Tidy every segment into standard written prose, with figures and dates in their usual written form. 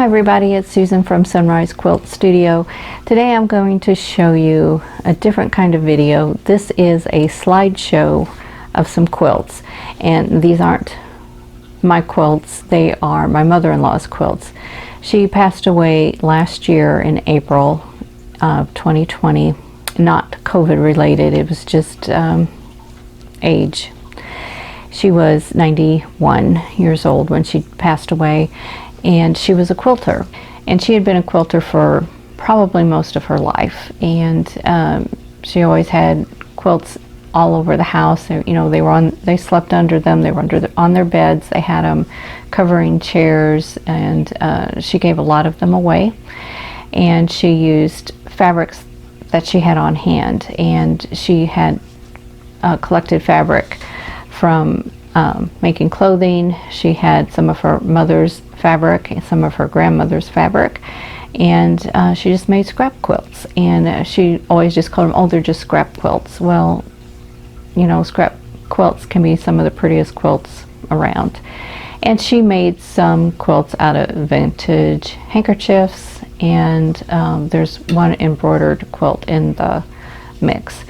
Hi everybody, it's Susan from Sunrise Quilt Studio. Today I'm going to show you a different kind of video. This is a slideshow of some quilts, and these aren't my quilts, they are my mother-in-law's quilts. She passed away last year in April of 2020, not COVID related, it was just age. She was 91 years old when she passed away, and she was a quilter, and she had been a quilter for probably most of her life, and she always had quilts all over the house. You know, they slept under them, they were on their beds, they had them covering chairs, and she gave a lot of them away. And she used fabrics that she had on hand, and she had collected fabric from making clothing. She had some of her mother's fabric and some of her grandmother's fabric, and she just made scrap quilts, and she always just called them, oh, they're just scrap quilts. Well, you know, scrap quilts can be some of the prettiest quilts around. And she made some quilts out of vintage handkerchiefs, and there's one embroidered quilt in the mix.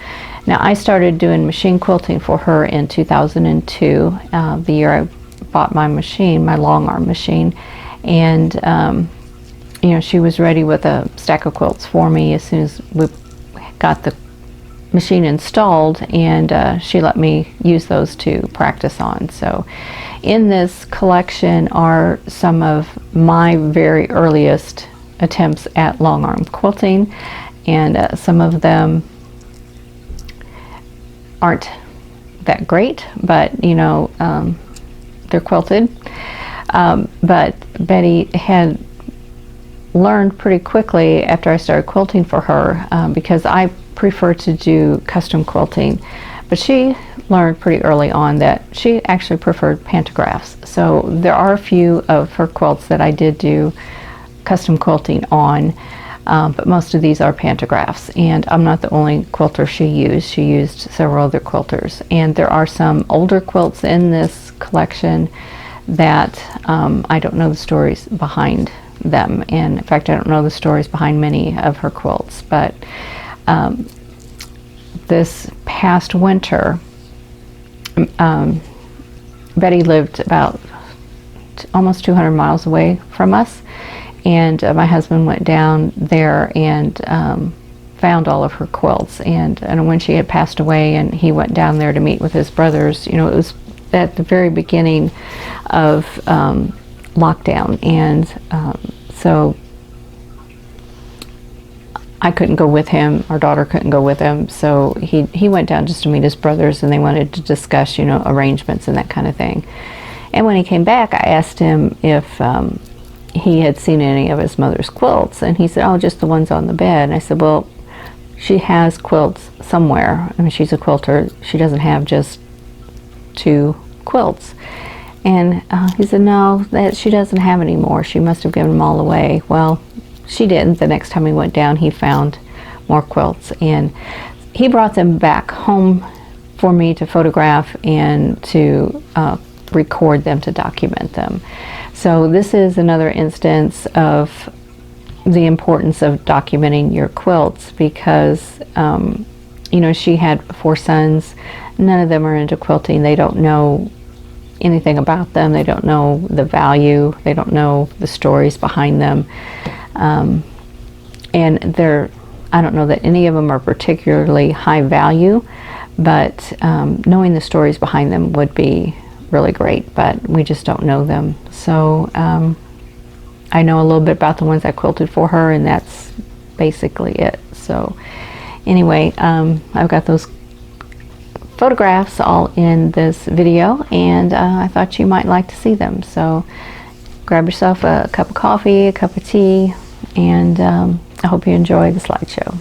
Now, I started doing machine quilting for her in 2002, the year I bought my machine, my long arm machine, and you know, she was ready with a stack of quilts for me as soon as we got the machine installed, and she let me use those to practice on. So in this collection are some of my very earliest attempts at long arm quilting, and some of them aren't that great, but you know, they're quilted. But Betty had learned pretty quickly after I started quilting for her, because I prefer to do custom quilting, but she learned pretty early on that she actually preferred pantographs. So there are a few of her quilts that I did do custom quilting on, but most of these are pantographs, and I'm not the only quilter she used. She used several other quilters, and there are some older quilts in this collection that I don't know the stories behind them, and in fact I don't know the stories behind many of her quilts. But this past winter, Betty lived about almost 200 miles away from us, and my husband went down there and found all of her quilts, and when she had passed away and he went down there to meet with his brothers, you know, it was at the very beginning of lockdown, and so I couldn't go with him, our daughter couldn't go with him, so he went down just to meet his brothers, and they wanted to discuss, you know, arrangements and that kind of thing. And when he came back, I asked him if he had seen any of his mother's quilts, and he said, oh, just the ones on the bed. And I said, well, she has quilts somewhere. I mean, she's a quilter, she doesn't have just 2 quilts. And he said, no, that she doesn't have any more, she must have given them all away. Well, she didn't. The next time he went down, he found more quilts, and he brought them back home for me to photograph and to record them, to document them. So this is another instance of the importance of documenting your quilts, because you know, she had 4 sons. None of them are into quilting. They don't know anything about them. They don't know the value. They don't know the stories behind them. And I don't know that any of them are particularly high value, but knowing the stories behind them would be really great, but we just don't know them. So I know a little bit about the ones I quilted for her, and that's basically it. So anyway, I've got those photographs all in this video, and I thought you might like to see them. So grab yourself a cup of coffee, a cup of tea, and I hope you enjoy the slideshow.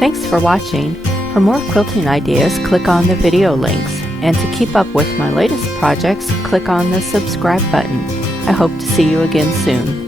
Thanks for watching. For more quilting ideas, click on the video links. And to keep up with my latest projects, click on the subscribe button. I hope to see you again soon.